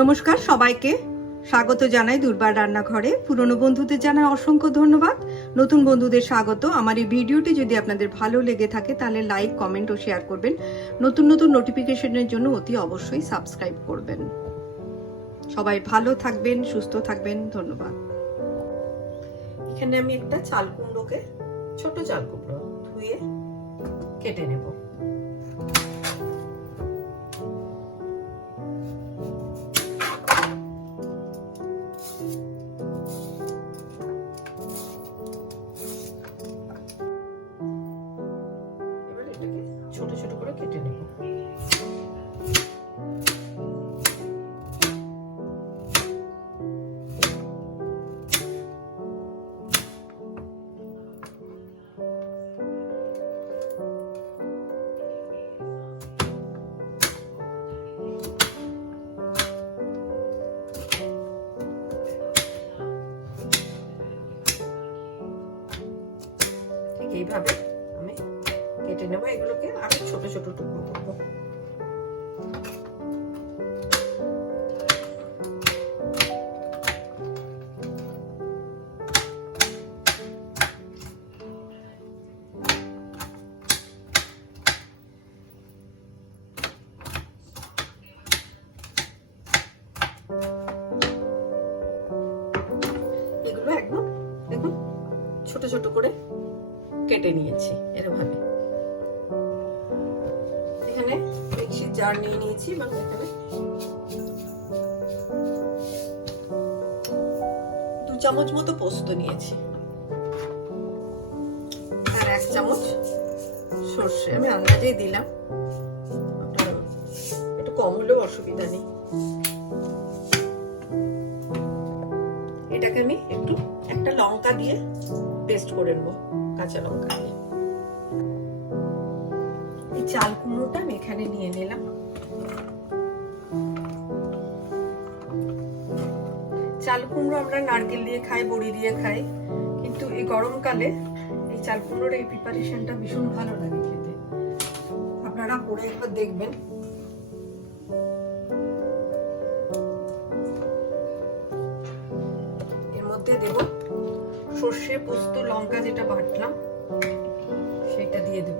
নমস্কার, সবাইকে স্বাগত জানাই দুর্বার রান্নাঘরে। পুরনো বন্ধুদের জানাই অসংখ্য ধন্যবাদ, নতুন বন্ধুদের স্বাগত। আমার এই ভিডিওটি যদি আপনাদের ভালো লেগে থাকে তাহলে লাইক, কমেন্ট ও শেয়ার করবেন। নতুন নতুন নোটিফিকেশনের জন্য অতি অবশ্যই সাবস্ক্রাইব করবেন। সবাই ভালো থাকবেন, সুস্থ থাকবেন। ধন্যবাদ। এখানে আমি একটা চাল কুমড়োকে, ছোট চাল কুমড়ো ধুয়ে কেটে নেব। ছোট ছোট করে কেটে নেব। ঠিক এইভাবে আমি কেটে নেব। এগুলোকে আরো ছোট ছোট টুকরো করব। এগুলো একদম দেখুন ছোট ছোট করে কেটে নিয়েছি এরভাবে। এখানে মিক্সির জার নিয়ে নিয়েছি এবং এখানে 2 চামচ মতো পোস্ত নিয়েছি আর 1 চামচ সর্ষে। আমি আন্দাজেই দিলাম, একটু কম হলেও অসুবিধা নেই। এটাকে আমি একটু একটা লঙ্কা দিয়ে পেস্ট করে নেব, কাঁচা লঙ্কা দিয়ে। এই চাল কুমড়োটা আমি এখানে নিয়ে নিলাম। চাল কুমড়ো আমরা নারকেল দিয়ে খাই, বড়ি দিয়ে খাই, কিন্তু এই গরমকালে এই চাল কুমড়োর এই প্রিপারেশনটা ভীষণ ভালো লাগে খেতে। আপনারা করে একবার দেখবেন। এর মধ্যে দেব সর্ষে, পোস্ত, লঙ্কা যেটা বাটলাম সেটা দিয়ে দেব।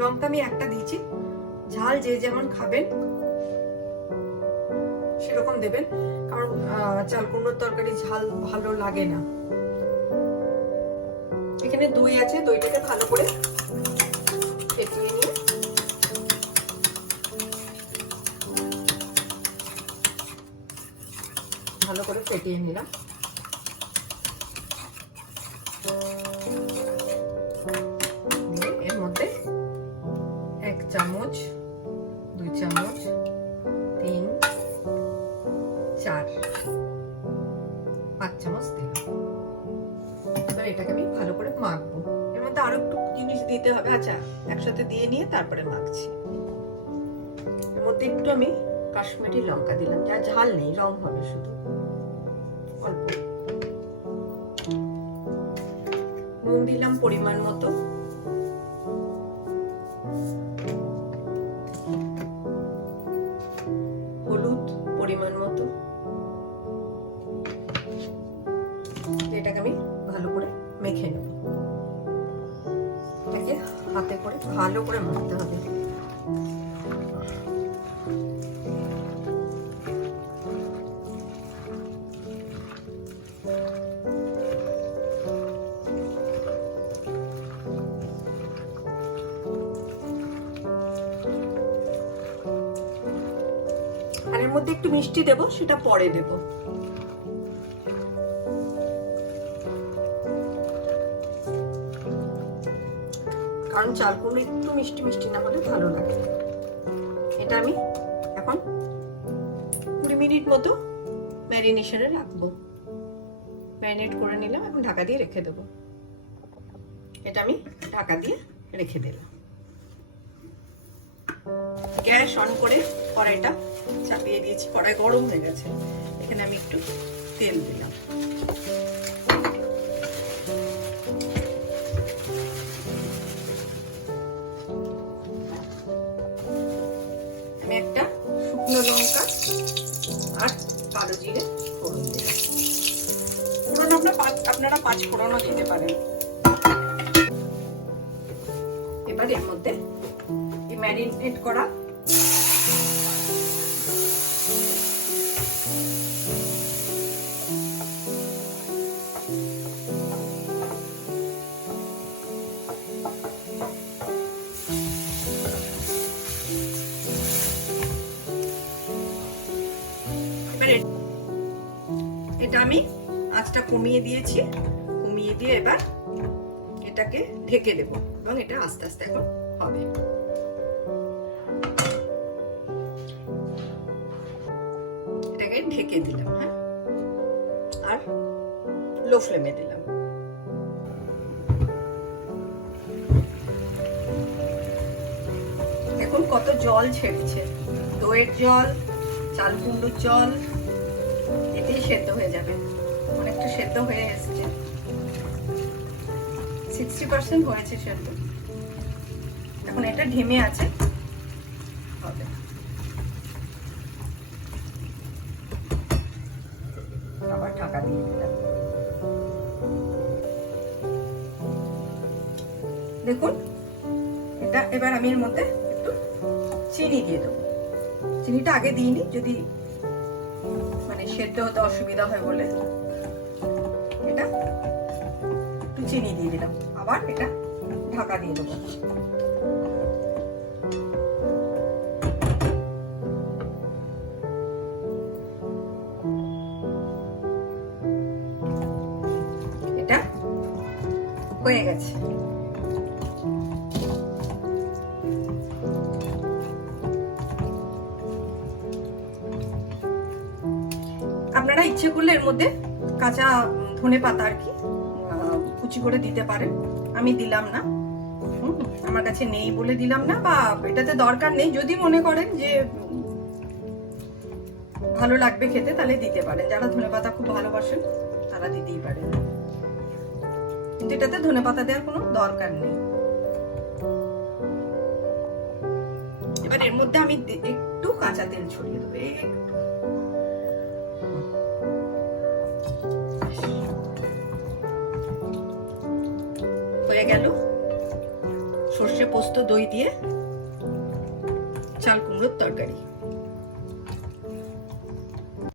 লঙ্কা আমি একটা দিয়েছি, ঝাল যে যেমন খাবেন সেরকম দেবেন, কারণ চাল কুমড়োর তরকারি ঝাল ভালো লাগে না। এখানে দই আছে, দইটাকে ভালো করে ফেটিয়ে নিয়ে ভালো করে ফেটিয়ে নিলাম। এর মধ্যে 1 চামচ, 2 চামচ, 3, 4, 5 চামচ দিলাম। এবার এটাকে আমি ভালো করে মাখবো। এর মধ্যে আরো একটু জিনিস দিতে হবে, আচ্ছা একসাথে দিয়ে নিয়ে তারপরে মাখছি। এর মধ্যে একটু আমি কাশ্মীরি লঙ্কা দিলাম, যা ঝাল নেই, রং হবে শুধু অল্প। নুন দিলাম পরিমাণ মতো। হলুদ পরিমাণ মতো। এটাকে আমি ভালো করে মেখে নেব। এটাকে হাতে করে ভালো করে মাখতে হবে। আর এর মধ্যে একটু মিষ্টি দেব, সেটা পরে দেব। কারণ চাল কুমড়ো একটু মিষ্টি মিষ্টি না হলে ভালো লাগে। এটা আমি এখন 20 মিনিট মতো ম্যারিনেশনে রাখবো। ম্যারিনেট করে নিলাম, এখন ঢাকা দিয়ে রেখে দেবো। এটা আমি ঢাকা দিয়ে রেখে দিলাম। গ্যাস অন করে কড়াইটা চাপিয়ে দিয়েছি। কড়াই গরম হয়ে গেছে। এখানে আমি একটু তেল দিলাম। আমি একটা শুকনো লঙ্কা জিরে ফোড়ন দিলাম। ফোড়ন আপনারা 5 ফোড়নও দিতে পারেন। এবার এর মধ্যে এই ম্যারিনেট করা এটা আমি আঁচটা কমিয়ে দিয়েছি, কমিয়ে দিয়ে এবার এটাকে ঢেকে দেব এবং এটা আস্তে আস্তে এখন হবে। এটাকে ঢেকে দিলাম, হ্যাঁ, আর লো ফ্লেমে দিলাম। দেখুন কত জল ছেড়েছে, দইয়ের জল, চাল কুমড়োর জল, এতেই সেদ্ধ হয়ে যাবে। অনেকটা সেদ্ধ হয়ে এসছে, 60% হয়েছে সেদ্ধ। এখন এটা ঢেমে আছে, হবে। আবার ঢাকা দিয়ে দিলাম। দেখুন এটা এবার আমি এর মধ্যে একটু চিনি দিয়ে দেবো। চিনিটা আগে দিইনি, যদি মানে সেদ্ধ হতে অসুবিধা হয় বলে এটা একটু চিনি দিয়ে দিলাম। আবার এটা ঢাকা দিয়ে দেবো। এটা হয়ে গেছে। আপনারা ইচ্ছে করলে এর মধ্যে কাঁচা ধনে পাতা আর কি কুচি করে দিতে পারেন, আমি দিলাম না, আমার কাছে নেই বলে দিলাম না, বা এটাতে দরকার নেই। যদি মনে করেন যে ভালো লাগবে খেতে তাহলে দিতে পারেন। যারা ধনে পাতা খুব ভালোবাসেন তারা দিতেই পারেন, কিন্তু এটাতে ধনে পাতা দেওয়ার কোনো দরকার নেই। এবার এর মধ্যে আমি একটু কাঁচা তেল ছড়িয়ে দেবো, হয়ে গেল সর্ষে পোস্ত দই দিয়ে চাল কুমড়োর তরকারি।